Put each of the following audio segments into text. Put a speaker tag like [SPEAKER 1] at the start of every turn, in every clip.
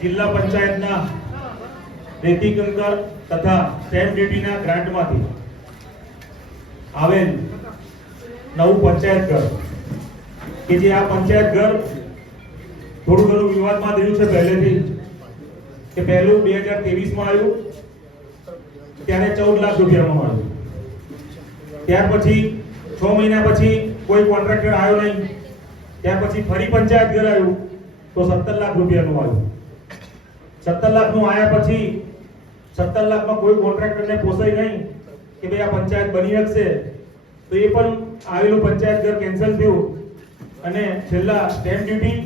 [SPEAKER 1] જિલ્લા પંચાયતના રેતી કંકર તથા સ્ટેમ્પ ડ્યુટીના ગ્રાન્ટમાંથી આવેલ નવું પંચાયત ઘર. કે જે આ પંચાયત ઘર થોડું ઘણું વિવાદમાં રહ્યું છે પહેલેથી. કે પહેલું બે હજાર તેવીસમાં આવ્યું ત્યારે ચૌદ લાખ રૂપિયામાં આવ્યું. ત્યાર પછી છ મહિના પછી કોઈ કોન્ટ્રાક્ટર આવ્યો નહીં. ત્યાર પછી ફરી પંચાયત ઘર આવ્યું તો સત્તર લાખ રૂપિયાનું આવ્યું. સત્તર લાખનું આવ્યા પછી સત્તર લાખમાં કોઈ કોન્ટ્રાક્ટરને પોસાય નહીં કે ભાઈ આ પંચાયત બની શકશે. તો એ પણ આવેલું પંચાયત ઘર કેન્સલ થયું. અને છેલ્લા સ્ટેમ્પ ડ્યુટી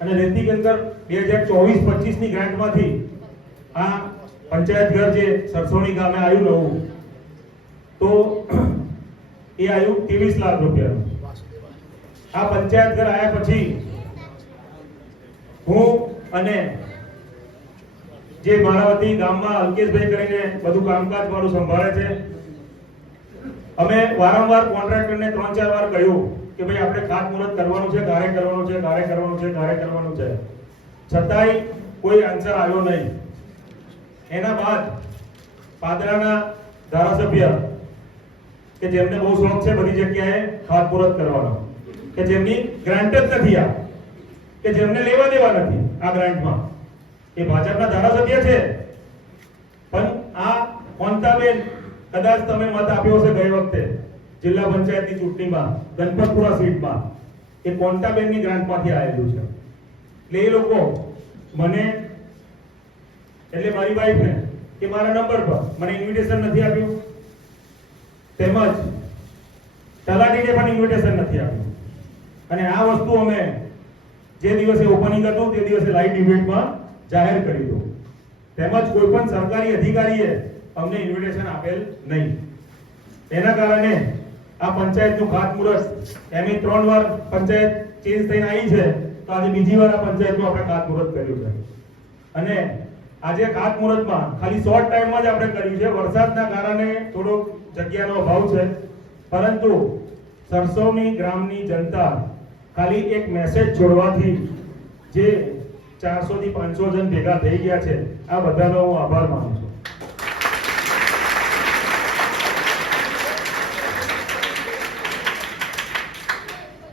[SPEAKER 1] અને રેતી કેન્દ્ર બે હજાર ચોવીસ પચીસની ગ્રાન્ટમાંથી આ પંચાયત ઘર જે સરસોણી ગામે આવ્યું નવું તો એ આવ્યું ત્રેવીસ લાખ રૂપિયાનું. આ પંચાયત ઘર આવ્યા પછી હું અને જે મારા વતી ગામમાં અલ્કેશભાઈ કરીને બધું કામકાજ મારું સંભાળે છે, અમે વારંવાર કોન્ટ્રાક્ટરને ત્રણ ચાર વાર કહ્યું કે ભાઈ આપણે ખાત મુહૂર્ત કરવાનું છે કાર્ય કરવાનું છે કાર્ય કરવાનું છે કાર્ય કરવાનું છે. છતાંય કોઈ આન્સર આવ્યો નહીં. એના બાદ પાદરાના ધારાસભ્ય કે જેમને બહુ શોખ છે બધી જગ્યાએ ખાત મુહૂર્ત કરવાનો કે જેમની ગ્રાન્ટ જ નથી આ, કે જેમને લેવા દેવા નથી આ ગ્રાન્ટમાં એ ભાજપના ધારાસભ્ય છે. પણ આ કોંતાબેન કદાચ તમે મત આપ્યો હશે ગઈ વખતે, જિલ્લા પંચાયતની ચૂંટણીમાં, ગણપતપુરા સીટમાં, એ કોંતાબેનની ગ્રાન્ટમાંથી આવેલું છે. એટલે એ લોકો મને, એટલે મારી વાઈફને કે મારા નંબર પર મને ઇન્વિટેશન નથી આપ્યું. તેમજ તલાટીને પણ ઇન્વિટેશન નથી આપ્યું. અને આ વસ્તુ અમે જે દિવસે ઓપનિંગ હતું, તે દિવસે લાઈવ ડિબેટમાં જાહેર કરી દો. તેમજ કોઈ પણ સરકારી અધિકારીએ અમને ઇન્વિટેશન આપેલ નહીં. એના કારણે આ પંચાયતનું ખાતમુહૂર્ત એમે ત્રણ વાર પંચાયત ચેન્જ થઈને આવી છે, તો આજે બીજી વાર આ પંચાયતનું આપણે ખાતમુહૂર્ત કર્યું છે. અને આજે ખાતમુહૂર્તમાં ખાલી શોર્ટ ટાઈમમાં જ આપણે કર્યું છે. વરસાદના કારણે થોડો જગ્યાનો અભાવ છે. પરંતુ સરસોની ગ્રામની જનતા ખાલી એક મેસેજ છોડવાથી જે ચારસો થી પાંચસો જણ ભેગા થઈ ગયા છે, આ બધાનો હું આભાર માનું છું.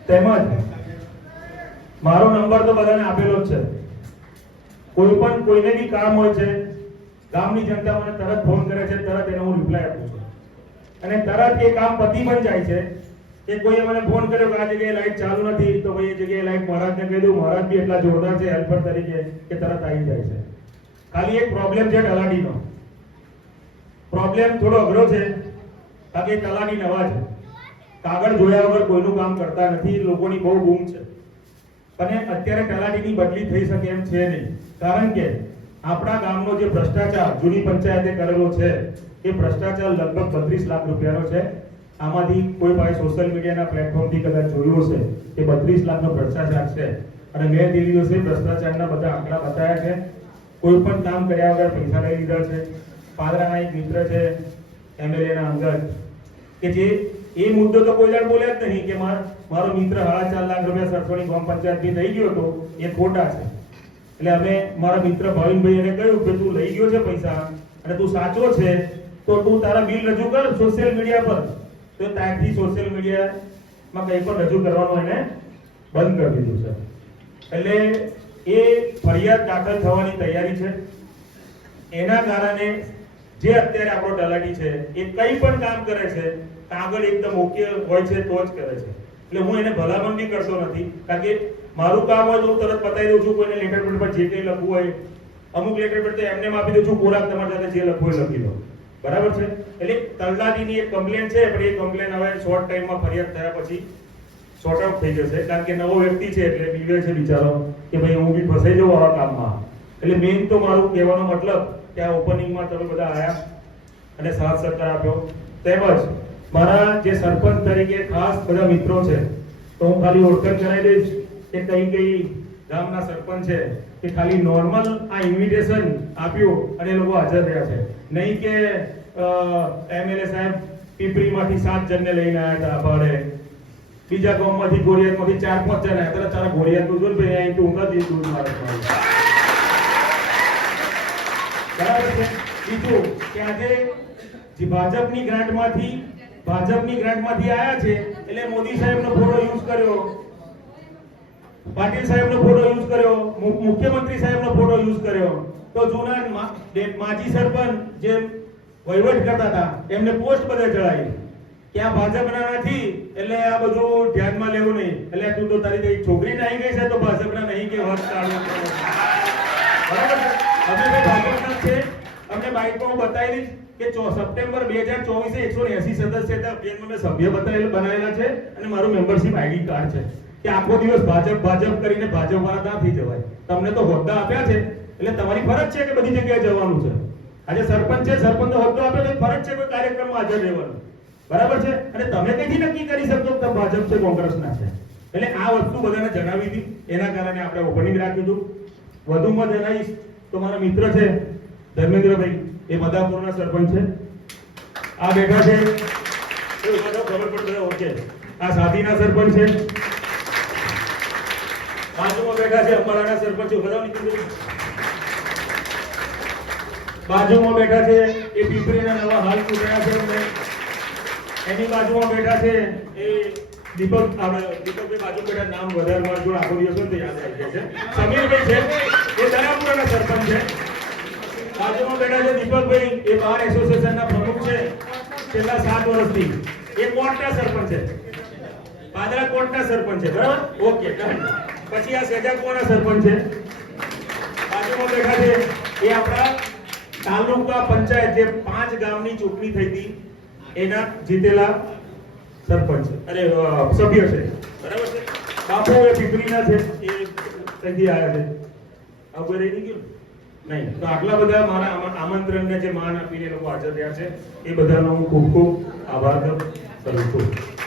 [SPEAKER 1] તેમજ મારો નંબર તો બધાને આપેલો છે. કોઈ પણ કોઈને બી કામ હોય છે, ગામની જનતા મને તરત ફોન કરે છે, તરત એનો હું રિપ્લાય આપું છું. અને તરત એ કામ પતી પણ જાય છે કે કોઈએ મને ફોન કર્યો કે આ જગ્યાએ લાઈટ ચાલુ નથી, તો ભાઈ એ જગ્યાએ લાઈટ મહારાજને કહી દઉં, મહારાજ બી એટલા જોરદાર છે હેલ્પર તરીકે, કે તરત આવી જાય છે. ખાલી એક પ્રોબ્લેમ છે તલાટીનો. પ્રોબ્લેમ થોડો અઘરો છે, કારણ કે તલાટી નવા છે. કાગળ જોયા વગર કોઈનું કામ કરતા નથી, લોકોની બહુ બૂમ છે. અને અત્યારે તલાટીની બદલી થઈ શકે એમ છે નહીં. કારણ કે આપણા ગામનો જે ભ્રષ્ટાચાર જૂની પંચાયતે કરેલો છે, એ ભ્રષ્ટાચાર લગભગ બત્રીસ લાખ રૂપિયાનો છે. આમાંથી કોઈ પાસે સોશિયલ મીડિયાના પ્લેટફોર્મથી કદાચ જોયું હશે કે બત્રીસ લાખનો ભ્રષ્ટાચાર છે. અને મેં તે દિવસે ભ્રષ્ટાચારના બધા આંકડા બતાવ્યા છે કોઈ પણ કામ કર્યા વગર પૈસા લઈ લીધા છે. પાદરાના એક મિત્ર છે એમએલએના અંગત, કે જે એ મુદ્દો તો કોઈ જાણ બોલ્યા જ નહીં કે માર- મિત્ર સાડા ચાર લાખ રૂપિયા સરસોની ગ્રામ પંચાયતથી થઈ ગયો હતો, એ ખોટા છે. એટલે અમે મારા મિત્ર ભાવિનભાઈ એને કહ્યું કે તું લઈ ગયો છે પૈસા, અને તું સાચો છે, તો તું તારા બિલ રજૂ કર સોશિયલ મીડિયા પર. તો ત્યાંથી સોશિયલ મીડિયામાં કંઈ પણ રજૂ કરવાનું એને બંધ કરી દીધું છે. એટલે એ ફરિયાદ દાખલ થવાની તૈયારી છે. એના કારણે જે અત્યારે આપણો તલાટી છે, એ કંઈ પણ કામ કરે છે, કાગળ એકદમ ઓકે હોય છે તો જ કરે છે. એટલે હું એને ભલામણ બી કરતો નથી, કારણ કે મારું કામ હોય તો હું તરત બતાવી દઉં છું કોઈને લેટર પેડ પર જે કંઈ લખવું હોય, અમુક લેટર પેડ તો એમને આપી દઉં છું, ખોરાક તમારી સાથે જે લખવું હોય લખી દો બરાબર છે? એટલે તલાટીની એક કમ્પ્લેન છે, પણ એ કમ્પ્લેન હવે શોર્ટ ટાઈમમાં ફરિયાદ થયા પછી શોર્ટ આઉટ થઈ જશે. કારણ કે નવો વ્યક્તિ છે, એટલે બીવે છે બિચારો કે ભાઈ હું બી ફસાઈ જાઉં આવા કામમાં. એટલે મેઇન તો મારું કહેવાનો મતલબ કે આ ઓપનિંગમાં તમે બધા આવ્યા અને સાથ સહકાર આપ્યો. તેમજ મારા જે સરપંચ તરીકે ખાસ બધા મિત્રો છે, તો હું ખાલી ઓળખાણ કરાવી દઈશ કે કઈ કઈ ગામના સરપંચ છે કે ખાલી નોર્મલ આ ઇન્વિટેશન આપ્યું અને લોકો હાજર રહ્યા છે. નહીં કે એમએલએ સાહેબ પીપરીમાંથી સાત જણને લઈને આવ્યા હતા ભાડે બીજા ગામમાંથી ગોરિયાતમાંથી ચાર પાંચ જણ આવ્યા. પેલા તારા ગોરિયાતનું જો ભાઈ અહીં તું ઊંઘા દૂધ મારે બરાબર છે? બીજું કે આજે જે ભાજપની ગ્રાન્ટમાંથી ભાજપની ગ્રાન્ટમાંથી આયા છે, એટલે મોદી સાહેબનો ફોટો યુઝ કર્યો. પાટીલ સાહેબનો ફોટો યુઝ કર્યો મુખ્યમંત્રી સાહેબનો ફોટો યુઝ કર્યો. તો જૂના માજી સરપંચ જે વહીવટ કરતા હતા, એમને પોસ્ટ બધે ચડાવી. કે આ ભાજપના નથી, એટલે આ બધું ધ્યાનમાં લેવું નહીં. એટલે તું તો તારી કઈ છોકરી આવી ગઈ છે, તો ભાજપના નહીં કે વર્ષ કાઢવું અમે ભાજપના છે. અમને બાઇકમાં હું બતાવી દઈશ કે સપ્ટેમ્બર બે હજાર ચોવીસે એકસો એસી સદસ્ય અભિયાનમાં મેં સભ્ય બતાવેલા, બનાવેલા છે અને મારું મેમ્બરશિપ આઈડી કાર્ડ છે. કે આખો દિવસ ભાજપ ભાજપ કરીને ભાજપ વાળા ના થઈ જવાય? તમને તો હોદ્દા આપ્યા છે, એટલે તમારી ફરજ છે કે બધી જગ્યાએ જવાનું છે. આજે સરપંચ છે, સરપંચ હોદ્દો આપ્યો તો ફરજ છે કોઈ કાર્યક્રમમાં હાજર રહેવાનું. બરાબર છે? અને તમે કઈથી નક્કી કરી શકશો કે ભાજપ છે, કોંગ્રેસના છે? એટલે આ વસ્તુ બધાને જણાવી હતી. એના કારણે આપણે ઓપનિંગ રાખ્યું હતું. વધુમાં જણાવીશ. તો મારા મિત્ર છે, ધર્મેન્દ્રભાઈ, એ મદાપુરના સરપંચ છે. આ બેઠા છે. એ ખબર પડતો ઓકે. આ સાધીના સરપંચ છે. બાજુમાં બેઠા છે અંબાલાના સરપંચ ઊભા થાઓ, બાજુમાં બેઠા છે એ પીપરીના નવા હાલ ચૂંટાયા છે એની બાજુમાં બેઠા છે એ દીપક આપણે દીપકભાઈ બાજુ બેઠા નામ વધારે વાર જોડે આખો દિવસ તો યાદ જાય છે. સમીરભાઈ છે એ દયાપુરાના સરપંચ છે. બાજુમાં બેઠા છે દીપકભાઈ એ બાર એસોસિએશનના પ્રમુખ છે. છેલ્લા સાત વર્ષથી. એ કોર્ટના સરપંચ છે. પાદરા કોર્ટના સરપંચ છે બરાબર? ઓકે પછી આ સેજાકુવાના સરપંચ છે. બાજુમાં બેઠા છે એ આપણા તાલુકા પંચાયત જે પાંચ ગામની ચૂંટણી થઈ હતી એના જીતેલા સરપંચ અરે અ, સભ્ય છે. બરાબર છે? બાપુ એ પીપળીના છે એ ત્યાંથી આવ્યા છે. આવું રહી ગયું નહીં તો આટલા બધા મારા આમ- આમંત્રણને જે માન આપીને લોકો હાજર થયા છે એ બધાનો હું ખૂબ ખૂબ આભાર કરું છું.